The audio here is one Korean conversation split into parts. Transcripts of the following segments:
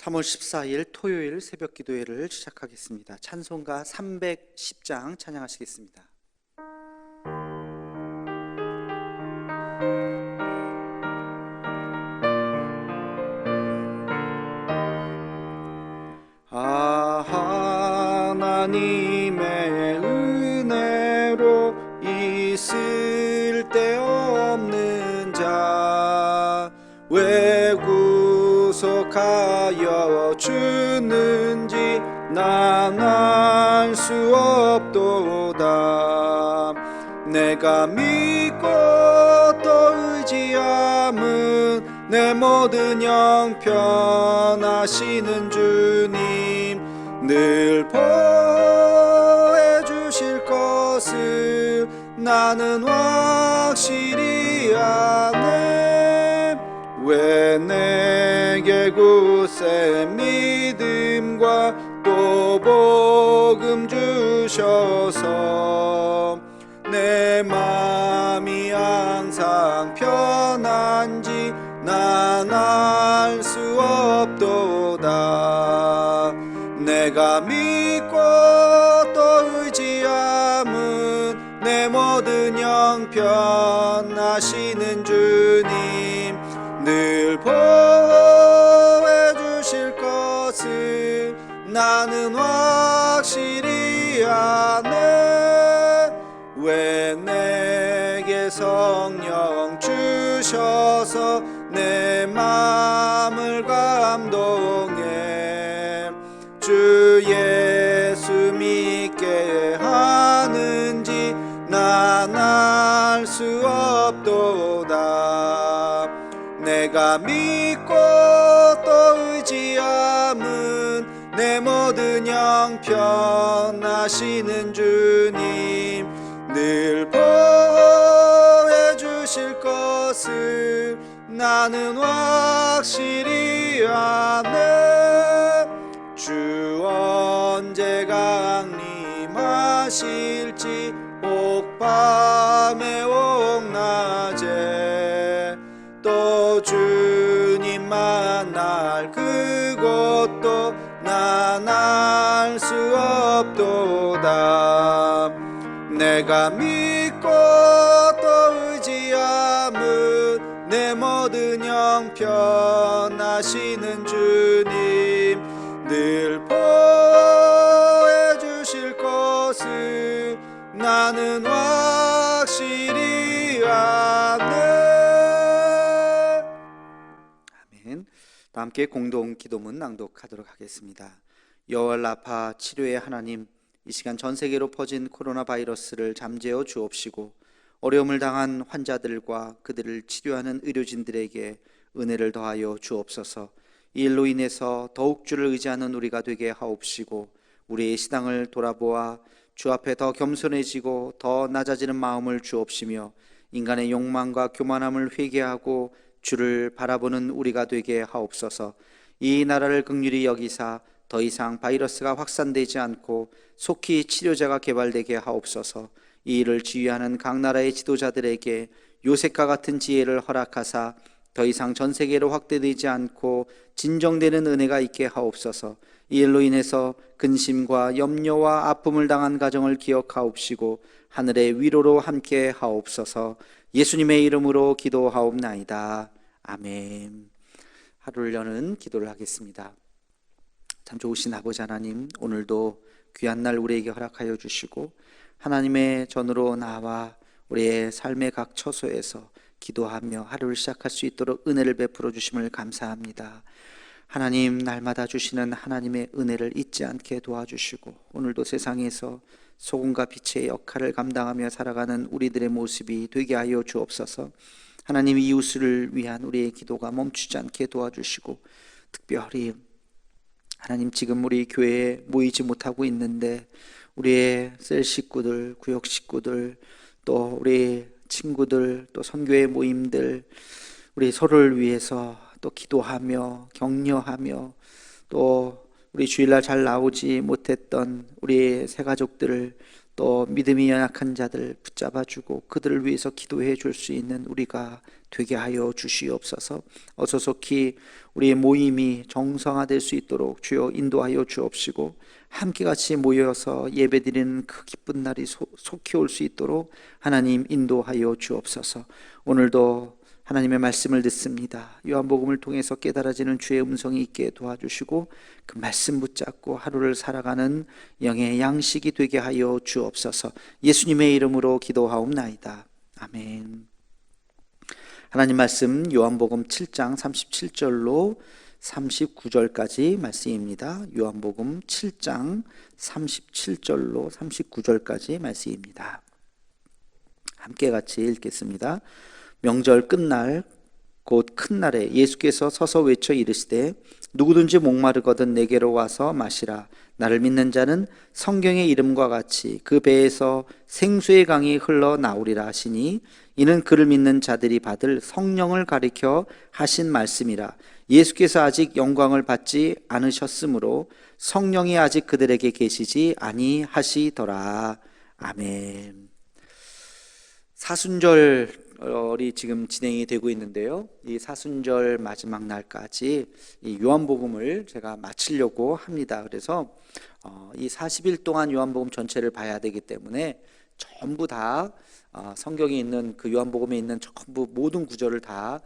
3월 14일 토요일 새벽 기도회를 시작하겠습니다. 찬송가 310장 찬양하시겠습니다. 하나님의 은혜로 있을 데 없는 자 왜 구속하여 주는지 난 알 수 없도다. 내가 믿고 또 의지함은 내 모든 형편하시는 주님 늘 보여주실 것을 나는 확실히 아네. 왜 내게 굳세 믿음과 또 복음 주셔서 내 맘이 항상 편한지 난 알 수 없도다. 내가 믿고 또 의지함은 내 모든 형편하시는 주님 늘 보여주실 것을 나는 확실히 아네. 왜 내게 성령 주셔서 내 마음을 감동해 주 예수 믿게 하는지 난 알 수 없도다. 내가 믿고 또 의지함은 내 모든 형편하시는 주님 늘 보여주실 것을 나는 확실히 아네. 주 언제 강림하실지 옥밤에 옥낮에 또 주님 만날 그곳도 난 알 수 없도다. 내가 믿고 또 의지함은 내 모든 형편하시는 주님 늘 보여주실 것을 나는 확실히 아네. 아멘. 다 함께 공동 기도문 낭독하도록 하겠습니다. 여호와 라파 치료의 하나님, 이 시간 전 세계로 퍼진 코로나 바이러스를 잠재워 주옵시고 어려움을 당한 환자들과 그들을 치료하는 의료진들에게 은혜를 더하여 주옵소서. 이 일로 인해서 더욱 주를 의지하는 우리가 되게 하옵시고 우리의 신앙을 돌아보아 주 앞에 더 겸손해지고 더 낮아지는 마음을 주옵시며 인간의 욕망과 교만함을 회개하고 주를 바라보는 우리가 되게 하옵소서. 이 나라를 긍휼히 여기사 더 이상 바이러스가 확산되지 않고 속히 치료제가 개발되게 하옵소서. 이 일을 지휘하는 각 나라의 지도자들에게 요셉과 같은 지혜를 허락하사 더 이상 전 세계로 확대되지 않고 진정되는 은혜가 있게 하옵소서. 이 일로 인해서 근심과 염려와 아픔을 당한 가정을 기억하옵시고 하늘의 위로로 함께 하옵소서. 예수님의 이름으로 기도하옵나이다. 아멘. 하루를 여는 기도를 하겠습니다. 참 좋으신 아버지 하나님, 오늘도 귀한 날 우리에게 허락하여 주시고 하나님의 전으로 나와 우리의 삶의 각 처소에서 기도하며 하루를 시작할 수 있도록 은혜를 베풀어 주심을 감사합니다. 하나님, 날마다 주시는 하나님의 은혜를 잊지 않게 도와주시고 오늘도 세상에서 소금과 빛의 역할을 감당하며 살아가는 우리들의 모습이 되게 하여 주옵소서. 하나님, 이웃을 위한 우리의 기도가 멈추지 않게 도와주시고 특별히 하나님, 지금 우리 교회에 모이지 못하고 있는데 우리의 셀 식구들, 구역 식구들, 또 우리 친구들, 또 선교회 모임들, 우리 서로를 위해서 또 기도하며 격려하며 또 우리 주일날 잘 나오지 못했던 우리 새가족들을 또 믿음이 연약한 자들 붙잡아주고 그들을 위해서 기도해 줄 수 있는 우리가 되게 하여 주시옵소서. 어서속히 우리의 모임이 정상화될 수 있도록 주여 인도하여 주옵시고, 함께 같이 모여서 예배드리는 그 기쁜 날이 속히 올 수 있도록 하나님 인도하여 주옵소서. 오늘도 하나님의 말씀을 듣습니다. 요한복음을 통해서 깨달아지는 주의 음성이 있게 도와주시고 그 말씀 붙잡고 하루를 살아가는 영의 양식이 되게 하여 주옵소서. 예수님의 이름으로 기도하옵나이다. 아멘. 하나님 말씀 요한복음 7장 37절로 39절까지 말씀입니다. 요한복음 7장 37절로 39절까지 말씀입니다. 함께 같이 읽겠습니다. 명절 끝날 곧 큰 날에 예수께서 서서 외쳐 이르시되 누구든지 목마르거든 내게로 와서 마시라. 나를 믿는 자는 성경의 이름과 같이 그 배에서 생수의 강이 흘러나오리라 하시니, 이는 그를 믿는 자들이 받을 성령을 가리켜 하신 말씀이라. 예수께서 아직 영광을 받지 않으셨으므로 성령이 아직 그들에게 계시지 아니하시더라. 아멘. 사순절이 지금 진행이 되고 있는데요, 이 사순절 마지막 날까지 이 요한복음을 제가 마치려고 합니다. 그래서 이 40일 동안 요한복음 전체를 봐야 되기 때문에 전부 다 성경에 있는 그 요한복음에 있는 전부 모든 구절을 다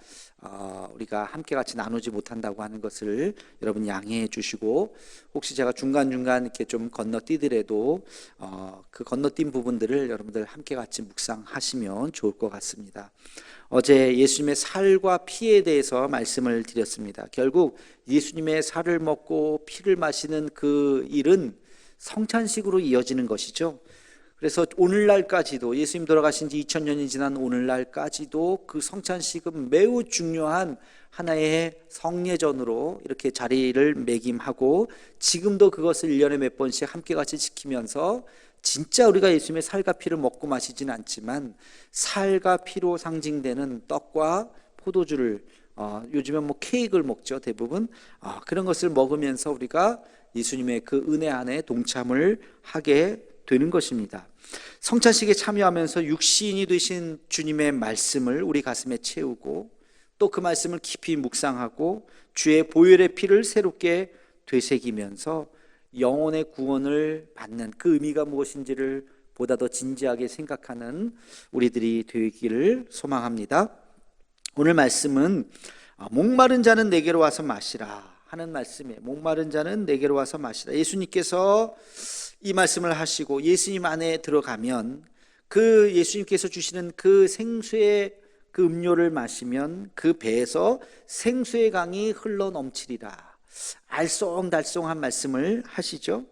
우리가 함께 같이 나누지 못한다고 하는 것을 여러분 양해해 주시고, 혹시 제가 중간중간 이렇게 좀 건너뛰더라도 그 건너뛴 부분들을 여러분들 함께 같이 묵상하시면 좋을 것 같습니다. 어제 예수님의 살과 피에 대해서 말씀을 드렸습니다. 결국 예수님의 살을 먹고 피를 마시는 그 일은 성찬식으로 이어지는 것이죠. 그래서 오늘날까지도, 예수님 돌아가신 지 2000년이 지난 오늘날까지도 그 성찬식은 매우 중요한 하나의 성례전으로 이렇게 자리를 매김하고, 지금도 그것을 1년에 몇 번씩 함께 같이 지키면서 진짜 우리가 예수님의 살과 피를 먹고 마시진 않지만 살과 피로 상징되는 떡과 포도주를, 요즘은 뭐 케이크를 먹죠, 대부분. 그런 것을 먹으면서 우리가 예수님의 그 은혜 안에 동참을 하게 되는 것입니다. 성찬식에 참여하면서 육신이 되신 주님의 말씀을 우리 가슴에 채우고, 또 그 말씀을 깊이 묵상하고 주의 보혈의 피를 새롭게 되새기면서 영혼의 구원을 받는 그 의미가 무엇인지를 보다 더 진지하게 생각하는 우리들이 되기를 소망합니다. 오늘 말씀은 목마른 자는 내게로 와서 마시라 하는 말씀이에요. 목마른 자는 내게로 와서 마시라. 예수님께서 이 말씀을 하시고 예수님 안에 들어가면 그 예수님께서 주시는 그 생수의 그 음료를 마시면 그 배에서 생수의 강이 흘러 넘치리라. 알쏭달쏭한 말씀을 하시죠.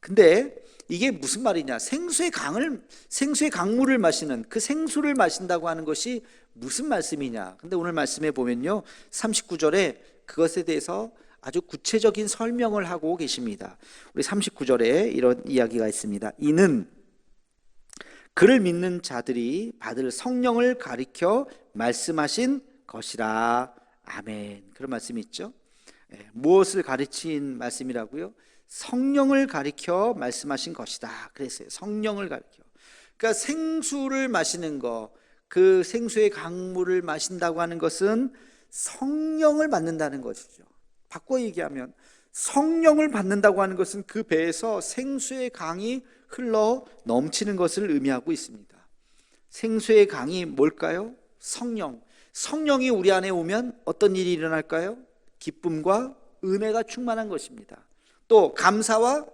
근데 이게 무슨 말이냐? 생수의 강물을 마시는, 그 생수를 마신다고 하는 것이 무슨 말씀이냐? 근데 오늘 말씀에 보면요, 39절에 그것에 대해서 아주 구체적인 설명을 하고 계십니다. 우리 39절에 이런 이야기가 있습니다. 이는 그를 믿는 자들이 받을 성령을 가리켜 말씀하신 것이라. 아멘. 그런 말씀이 있죠. 무엇을 가르친 말씀이라고요? 성령을 가리켜 말씀하신 것이다 그랬어요. 성령을 가리켜. 그러니까 생수를 마시는 거, 그 생수의 강물을 마신다고 하는 것은 성령을 받는다는 것이죠. 바꿔 얘기하면 성령을 받는다고 하는 것은 그 배에서 생수의 강이 흘러 넘치는 것을 의미하고 있습니다. 생수의 강이 뭘까요? 성령. 성령이 우리 안에 오면 어떤 일이 일어날까요? 기쁨과 은혜가 충만한 것입니다. 또 감사와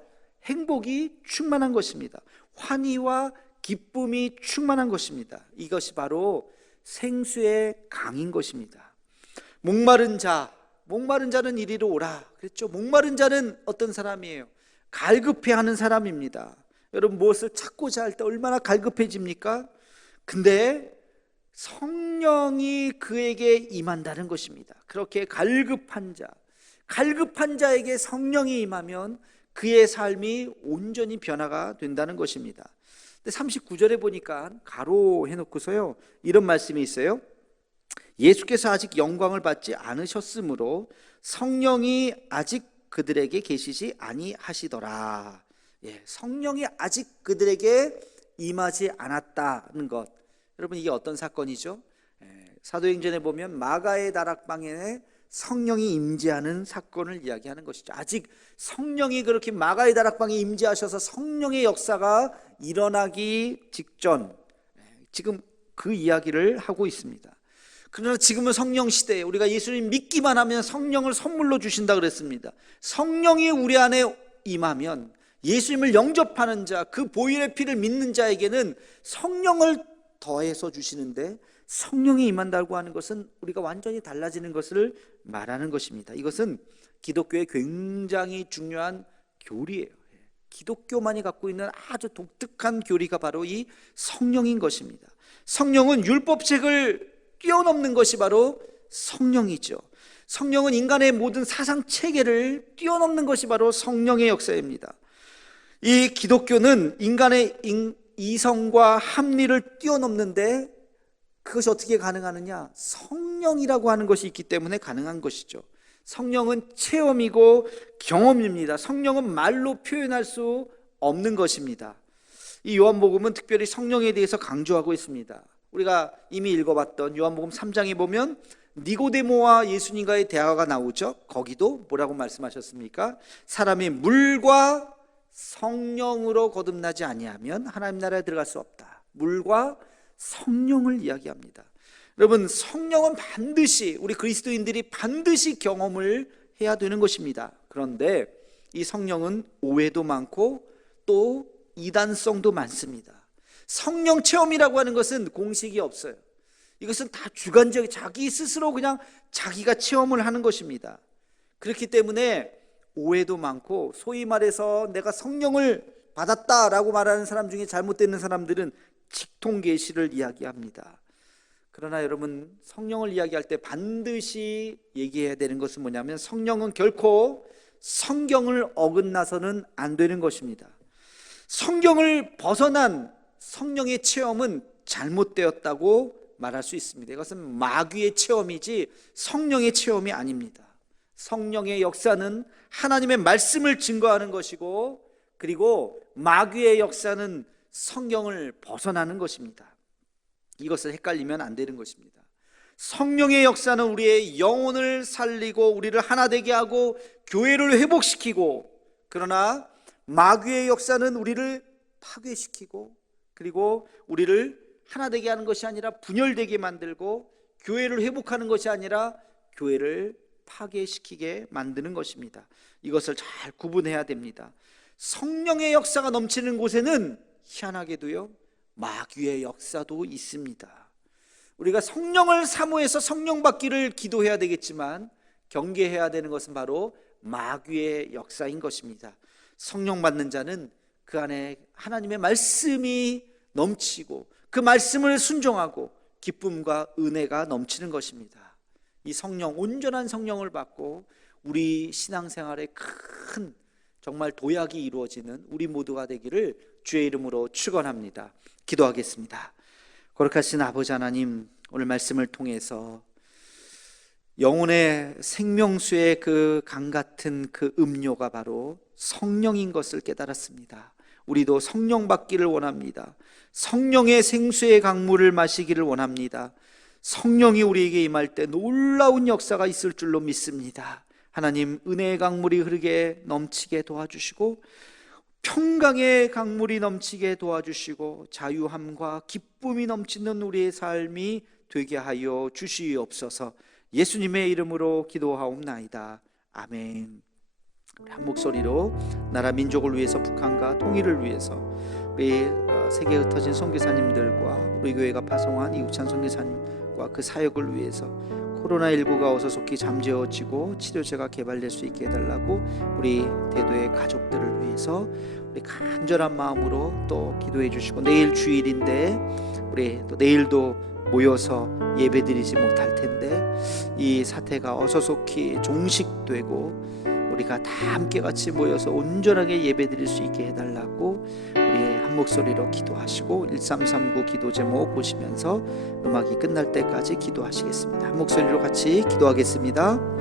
행복이 충만한 것입니다. 환희와 기쁨이 충만한 것입니다. 이것이 바로 생수의 강인 것입니다. 목마른 자는 이리로 오라 그랬죠. 목마른 자는 어떤 사람이에요? 갈급해하는 사람입니다. 여러분, 무엇을 찾고자 할 때 얼마나 갈급해집니까? 근데 성령이 그에게 임한다는 것입니다. 그렇게 갈급한 자에게 성령이 임하면 그의 삶이 온전히 변화가 된다는 것입니다. 근데 39절에 보니까 가로 해놓고서요, 이런 말씀이 있어요. 예수께서 아직 영광을 받지 않으셨으므로 성령이 아직 그들에게 계시지 아니하시더라. 성령이 아직 그들에게 임하지 않았다는 것. 여러분, 이게 어떤 사건이죠? 사도행전에 보면 마가의 다락방에 성령이 임재하는 사건을 이야기하는 것이죠. 아직 성령이 그렇게 마가의 다락방에 임재하셔서 성령의 역사가 일어나기 직전, 지금 그 이야기를 하고 있습니다. 그러나 지금은 성령 시대에 우리가 예수님 믿기만 하면 성령을 선물로 주신다 그랬습니다. 성령이 우리 안에 임하면 예수님을 영접하는 자, 그 보혈의 피를 믿는 자에게는 성령을 더해서 주시는데, 성령이 임한다고 하는 것은 우리가 완전히 달라지는 것을 말하는 것입니다. 이것은 기독교의 굉장히 중요한 교리예요. 기독교만이 갖고 있는 아주 독특한 교리가 바로 이 성령인 것입니다. 성령은 율법책을 뛰어넘는 것이 바로 성령이죠. 성령은 인간의 모든 사상 체계를 뛰어넘는 것이 바로 성령의 역사입니다. 이 기독교는 인간의 이성과 합리를 뛰어넘는데, 그것이 어떻게 가능하느냐? 성령이라고 하는 것이 있기 때문에 가능한 것이죠. 성령은 체험이고 경험입니다. 성령은 말로 표현할 수 없는 것입니다. 이 요한복음은 특별히 성령에 대해서 강조하고 있습니다. 우리가 이미 읽어봤던 요한복음 3장에 보면 니고데모와 예수님과의 대화가 나오죠. 거기도 뭐라고 말씀하셨습니까? 사람이 물과 성령으로 거듭나지 아니하면 하나님 나라에 들어갈 수 없다. 물과 성령을 이야기합니다. 여러분, 성령은 반드시, 우리 그리스도인들이 반드시 경험을 해야 되는 것입니다. 그런데 이 성령은 오해도 많고 또 이단성도 많습니다. 성령 체험이라고 하는 것은 공식이 없어요. 이것은 다 주관적, 자기 스스로 그냥 자기가 체험을 하는 것입니다. 그렇기 때문에 오해도 많고, 소위 말해서 내가 성령을 받았다라고 말하는 사람 중에 잘못되는 사람들은 직통계시를 이야기합니다. 그러나 여러분, 성령을 이야기할 때 반드시 얘기해야 되는 것은 뭐냐면, 성령은 결코 성경을 어긋나서는 안 되는 것입니다. 성경을 벗어난 성령의 체험은 잘못되었다고 말할 수 있습니다. 이것은 마귀의 체험이지 성령의 체험이 아닙니다. 성령의 역사는 하나님의 말씀을 증거하는 것이고, 그리고 마귀의 역사는 성경을 벗어나는 것입니다. 이것을 헷갈리면 안 되는 것입니다. 성령의 역사는 우리의 영혼을 살리고 우리를 하나 되게 하고 교회를 회복시키고, 그러나 마귀의 역사는 우리를 파괴시키고, 그리고 우리를 하나 되게 하는 것이 아니라 분열되게 만들고, 교회를 회복하는 것이 아니라 교회를 파괴시키게 만드는 것입니다. 이것을 잘 구분해야 됩니다. 성령의 역사가 넘치는 곳에는 희한하게도요, 마귀의 역사도 있습니다. 우리가 성령을 사모해서 성령 받기를 기도해야 되겠지만, 경계해야 되는 것은 바로 마귀의 역사인 것입니다. 성령 받는 자는 그 안에 하나님의 말씀이 넘치고 그 말씀을 순종하고 기쁨과 은혜가 넘치는 것입니다. 이 성령, 온전한 성령을 받고 우리 신앙생활에 큰 정말 도약이 이루어지는 우리 모두가 되기를 주의 이름으로 축원합니다. 기도하겠습니다. 거룩하신 아버지 하나님, 오늘 말씀을 통해서 영혼의 생명수의 그 강 같은 그 음료가 바로 성령인 것을 깨달았습니다. 우리도 성령 받기를 원합니다. 성령의 생수의 강물을 마시기를 원합니다. 성령이 우리에게 임할 때 놀라운 역사가 있을 줄로 믿습니다. 하나님, 은혜의 강물이 흐르게 넘치게 도와주시고, 평강의 강물이 넘치게 도와주시고, 자유함과 기쁨이 넘치는 우리의 삶이 되게 하여 주시옵소서. 예수님의 이름으로 기도하옵나이다. 아멘. 우리 한 목소리로 나라 민족을 위해서, 북한과 통일을 위해서, 우리 세계에 흩어진 선교사님들과 우리 교회가 파송한 이우찬 선교사님과 그 사역을 위해서, 코로나19가 어서속히 잠재워지고 치료제가 개발될 수 있게 해달라고 우리 대도의 가족들을 위해서 우리 간절한 마음으로 또 기도해 주시고, 내일 주일인데 우리 또 내일도 모여서 예배드리지 못할 텐데 이 사태가 어서속히 종식되고 우리가 다 함께 같이 모여서 온전하게 예배드릴 수 있게 해달라고 우리 한 목소리로 기도하시고, 1339 기도 제목 보시면서 음악이 끝날 때까지 기도하시겠습니다. 한 목소리로 같이 기도하겠습니다.